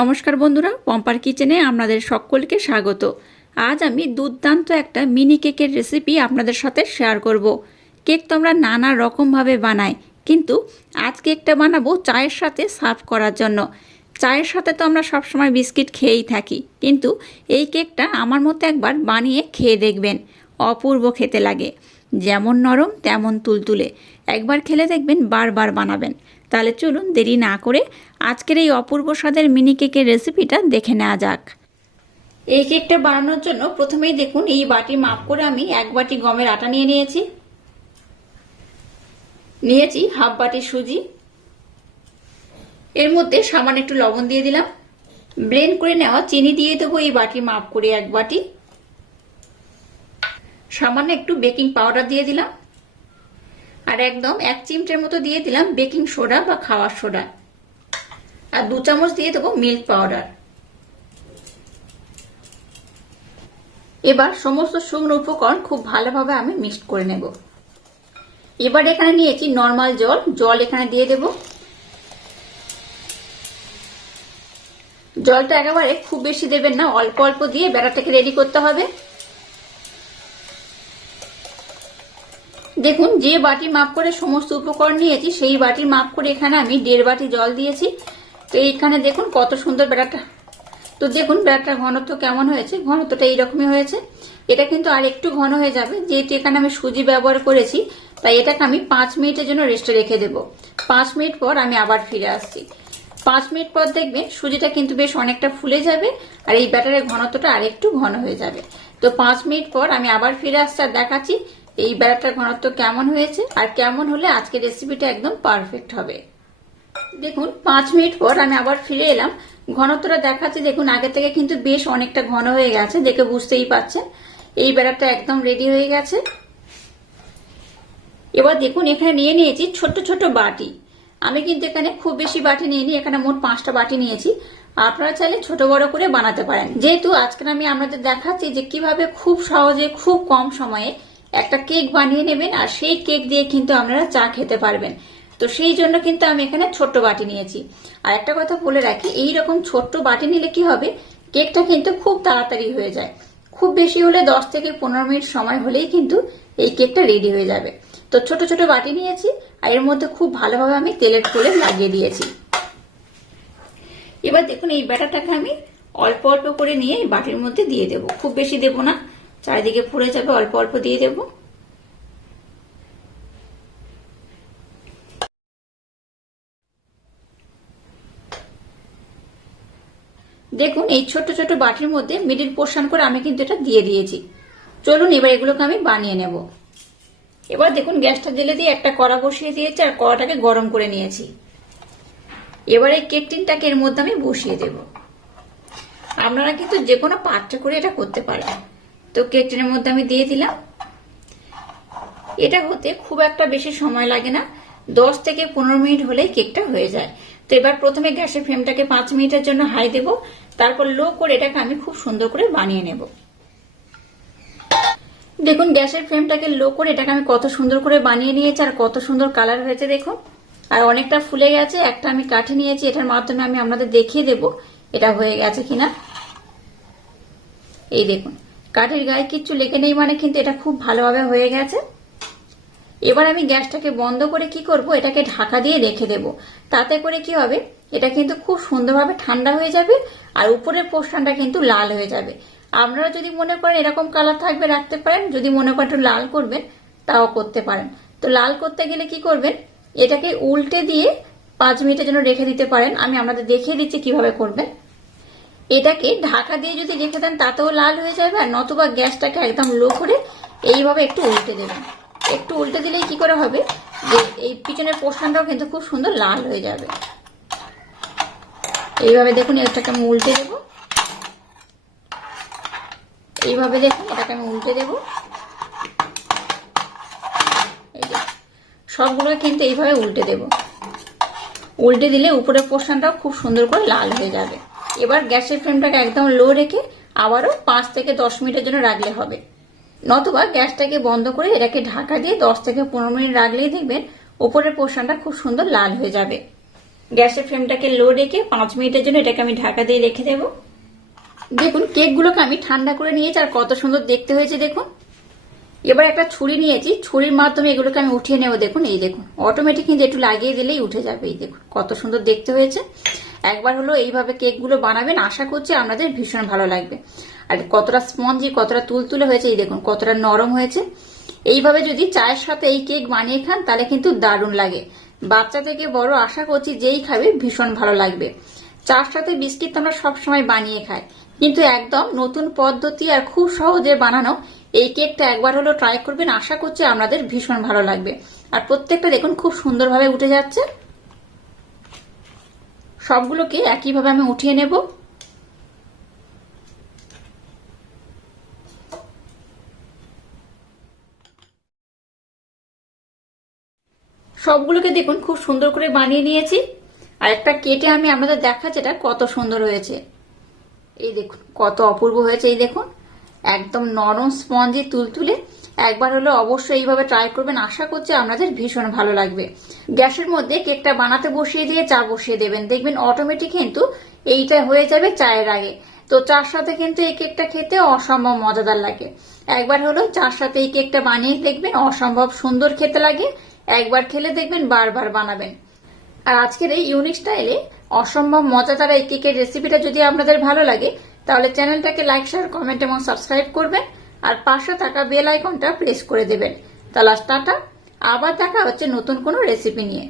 নমস্কার বন্ধুরা, পম্পার কিচেনে আপনাদের সকলকে স্বাগত। আজ আমি দুর্দান্ত একটা মিনি কেকের রেসিপি আপনাদের সাথে শেয়ার করব। কেক তো আমরা নানা রকমভাবে বানাই কিন্তু আজ কেকটা বানাবো চায়ের সাথে সার্ভ করার জন্য। চায়ের সাথে তো আমরা সবসময় বিস্কিট খেয়েই থাকি, কিন্তু এই কেকটা আমার মতো একবার বানিয়ে খেয়ে দেখবেন। অপূর্ব খেতে লাগে। যেমন নরম, তেমন তুলতুলে। একবার খেলে দেখবেন বারবার বানাবেন। তাহলে চলুন দেরি না করে আজকের এই অপূর্ব স্বাদের মিনি কেকের রেসিপিটা দেখে নেওয়া যাক। এই কেকটা বানানোর জন্য প্রথমেই দেখুন এই বাটি মাপ করে আমি এক বাটি গমের আটা নিয়ে নিয়েছি। নিয়েছি হাফ বাটি সুজি। এর মধ্যে সামান্য একটু লবণ দিয়ে দিলাম। ব্লেন্ড করে নেওয়া চিনি দিয়ে দেবো এই বাটি মাপ করে এক বাটি। সামান্য একটু বেকিং পাউডার দিয়ে দিলাম। আর একদম এক চিমটের মতো দিয়ে দিলাম বেকিং সোডা বা খাওয়ার সোডা। আর দু চামচ দিয়ে দেবো মিল্ক পাউডার। এবার সমস্ত শুকনো উপকরণ খুব ভালোভাবে আমি মিক্সড করে নেব। এবার এখানে নিয়েছি নর্মাল জল। জল এখানে দিয়ে দেব। জলটা একেবারে খুব বেশি দেবেন না, অল্প অল্প দিয়ে ব্যাটারটাকে রেডি করতে হবে। দেখুন, যে বাটি মাপ করে সমস্ত উপকরণ নিয়েছি, সেই বাটির মাপ করে এখানে আমি দেড় বাটি জল দিয়েছি। তো এইখানে দেখুন কত সুন্দর বেড়াটা তো দেখুন ব্যাটারটা ঘনত্ব কেমন হয়েছে? ঘনত্বটা এইরকমই হয়েছে। এটা কিন্তু আর একটু ঘন হয়ে যাবে, যেহেতু এখানে আমি সুজি ব্যবহার করেছি, তাই এটাকে আমি পাঁচ মিনিটের জন্য রেস্টে রেখে দেব। পাঁচ মিনিট পর আমি আবার ফিরে আসছি। পাঁচ মিনিট পর দেখবেন সুজিটা কিন্তু বেশ অনেকটা ফুলে যাবে, আর এই ব্যাটারের ঘনত্বটা আর একটু ঘন হয়ে যাবে। তো পাঁচ মিনিট পর আমি আবার ফিরে আসছি আর দেখাচ্ছি। এই ব্যাটারটার ঘনত্ব কেমন হয়েছে? আর কেমন হলে আজকের রেসিপিটা একদম পারফেক্ট হবে? দেখুন, পাঁচ মিনিট পর আমি আবার ফিরে এলাম। ঘনত্বটা দেখাচ্ছে, দেখুন, আগে থেকে কিন্তু বেশ অনেকটা ঘন হয়ে গেছে, দেখে বুঝতেই পারছেন এই ব্যাটারটা একদম রেডি হয়ে গেছে। এবার দেখুন, এখানে নিয়ে নিয়েছি ছোট ছোট বাটি। আমি কিন্তু এখানে খুব বেশি বাটি নিইনি, এখানে মোট পাঁচটা বাটি নিয়েছি। আপনারা চাইলে ছোট বড় করে বানাতে পারেন। যেহেতু আজকে আমি আপনাদের দেখাচ্ছি যে কীভাবে খুব সহজে, খুব কম সময়ে একটা কেক বানিয়ে নেবেন আর সেই কেক দিয়ে কিন্তু আপনারা চা খেতে পারবেন। তো সেই জন্য কিন্তু আমি এখানে ছোট্ট বাটি নিয়েছি। আর একটা কথা বলে রাখি, এই রকম ছোট্ট বাটি নিলে কি হবে, কেকটা কিন্তু খুব তাড়াতাড়ি হয়ে যায়। খুব বেশি হলে দশ থেকে পনেরো মিনিট সময় হলেই কিন্তু এই কেকটা রেডি হয়ে যাবে। তো ছোট ছোট বাটি নিয়েছি, আর এর মধ্যে খুব ভালোভাবে আমি তেলের করে লাগিয়ে দিয়েছি। এবার দেখুন, এই ব্যাটারটাকে আমি অল্প অল্প করে নিয়ে এই বাটির মধ্যে দিয়ে দেব। খুব বেশি দেব না। চারিদিকে পুড়ে যাবে, অল্প অল্প দিয়ে দেব। দেখুন, এই ছোট ছোট বাটির মধ্যে মিডিল পোর্শন করে আমি কিন্তু এটা দিয়ে দিয়েছি। চলুন, এবার এগুলোকে আমি বানিয়ে নেব। এবার দেখুন, গ্যাসটা জেলে দিয়ে একটা কড়া বসিয়ে দিয়েছি আর কড়াটাকে গরম করে নিয়েছি। এবার এই কেক টিনটাকে এর মধ্যে আমি বসিয়ে দেব। আপনারা কিন্তু যে কোনো পাত্রে করে এটা করতে পারেন তো কেক টিনের মধ্যে আমি দিয়ে দিলাম। এটা হতে খুব একটা বেশি সময় লাগে না। দশ থেকে পনেরো মিনিট হলেই কেকটা হয়ে যায়। তো এবার প্রথমে গ্যাসের ফ্লেমটাকে পাঁচ মিনিটের জন্য হাই দেব। তারপর লো করে এটাকে আমি খুব সুন্দর করে বানিয়ে নেব। দেখুন, গ্যাসের ফ্লেমটাকে লো করে এটাকে আমি কত সুন্দর করে বানিয়ে নিয়েছি আর কত সুন্দর কালার হয়েছে দেখুন। আর অনেকটা ফুলে গেছে, একটা আমি কাঠি নিয়েছি, এটার মাধ্যমে আমি আপনাদের দেখিয়ে দেব এটা হয়ে গেছে কিনা। এই দেখুন। কাঠের গায়ে কিচ্ছু লেগে নেই মানে কিন্তু এটা খুব ভালোভাবে হয়ে গেছে। এবার আমি গ্যাসটাকে বন্ধ করে কি করব? এটাকে ঢাকা দিয়ে রেখে দেব। তাতে করে কি হবে? এটা কিন্তু খুব সুন্দরভাবে ঠান্ডা হয়ে যাবে আর উপরের পোর্শনটা কিন্তু লাল হয়ে যাবে। আপনারা যদি মনে করেন এরকম কালার থাকবে, রাখতে পারেন। যদি মনে করেন একটু লাল করবেন, তাও করতে পারেন। তো লাল করতে গেলে কি করবেন? এটাকে উল্টে দিয়ে পাঁচ মিনিটের জন্য রেখে দিতে পারেন। আমি আপনাদের দেখিয়ে দিচ্ছি কীভাবে করবেন। এটাকে ঢাকা দিয়ে যদি রেখে দেন, তাতেও লাল হয়ে যাবে আর নতুবা গ্যাসটাকে একদম লো করে এইভাবে একটু উল্টে দেবেন। একটু উল্টে দিলেই কি করে হবে? যে এই পিছনের পোর্শনটাও কিন্তু খুব সুন্দর লাল হয়ে যাবে। এইভাবে দেখুন, এটাকে আমি উল্টে দেব। এইভাবে দেখুন, এটাকে আমি উল্টে দেব। এই কিন্তু এইভাবে উল্টে দেব। উল্টে দিলে উপরের পোর্শনটাও খুব সুন্দর করে লাল হয়ে যাবে। এবার গ্যাসের ফ্লেমটাকে একদম লো রেখে আবারও পাঁচ থেকে দশ মিনিটের জন্য রাখলে হবে। নতুবা গ্যাসটাকে বন্ধ করে এটাকে ঢাকা দিয়ে দশ থেকে পনেরো মিনিট রাখলেই দেখবেন ওপরের পোর্শনটা খুব সুন্দর লাল হয়ে যাবে। গ্যাসের ফ্লেমটাকে লো রেখে পাঁচ মিনিটের জন্য এটাকে আমি ঢাকা দিয়ে রেখে দেবো। দেখুন, কেকগুলোকে আমি ঠান্ডা করে নিয়েছি আর কত সুন্দর দেখতে হয়েছে, দেখুন। এবার একটা ছুরি নিয়েছি, ছুরির মাধ্যমে এগুলোকে আমি উঠিয়ে নেব, দেখুন, এই দেখুন। অটোমেটিক কিন্তু একটু লাগিয়ে দিলেই উঠে যাবে, এই দেখুন, কত সুন্দর দেখতে হয়েছে। একবার হলো এইভাবে কেকগুলো বানাবেন, আশা করছি আপনাদের ভীষণ ভালো লাগবে। আর কতটা স্পঞ্জি কতটা তুলতুলে হয়েছে, এই দেখুন, কতটা নরম হয়েছে। এইভাবে যদি চায়ের সাথে এই কেক বানিয়ে খান, তাহলে কিন্তু দারুণ লাগে। বাচ্চা থেকে বড় আশা করছি যেই খাবে, ভীষণ ভালো লাগবে। চার সাথে বিস্কিট তো আমরা সবসময় বানিয়ে খাই। কিন্তু একদম নতুন পদ্ধতি আর খুব সহজে বানানো, এই কেকটা একবার হলো ট্রাই করবেন, আশা করছি আপনাদের ভীষণ ভালো লাগবে। আর প্রত্যেকটা দেখুন, খুব সুন্দরভাবে উঠে যাচ্ছে। সবগুলোকে একইভাবে আমি উঠিয়ে নেব। সবগুলোকে দেখুন, খুব সুন্দর করে বানিয়ে নিয়েছি। আর একটা কেটে আমি আপনাদের দেখাচ্ছি এটা কত সুন্দর হয়েছে। এই দেখুন, কত অপূর্ব হয়েছে, এই দেখুন। একদম নরম স্পঞ্জি তুলতুলে। একবার হলে অবশ্যই এইভাবে ট্রাই করবেন। আশা করছি আপনাদের ভীষণ ভালো লাগবে। গ্যাসের মধ্যে কেকটা বানাতে বসিয়ে দিয়ে চা বসিয়ে দেবেন। দেখবেন অটোমেটিক কিন্তু এইটা হয়ে যাবে চায়ের আগে। তো চার সাথে কিন্তু এই কেকটা খেতে অসম্ভব মজাদার লাগে। একবার হলো চার সাথে এই কেকটা বানিয়ে দেখবেন অসম্ভব সুন্দর খেতে লাগে। একবার খেলে দেখবেন বারবার বানাবেন। আর আজকের এই ইউনিক স্টাইলে অসম্ভব মজাদার এই কেকের রেসিপিটা যদি আপনাদের ভালো লাগে, তাহলে চ্যানেলটাকে লাইক শেয়ার কমেন্ট এবং সাবস্ক্রাইব করবেন। আর পাশে থাকা বেল আইকনটা প্রেস করে দেবেন। তাহলে টাটা। আবার দেখা হচ্ছে নতুন কোনো রেসিপি নিয়ে।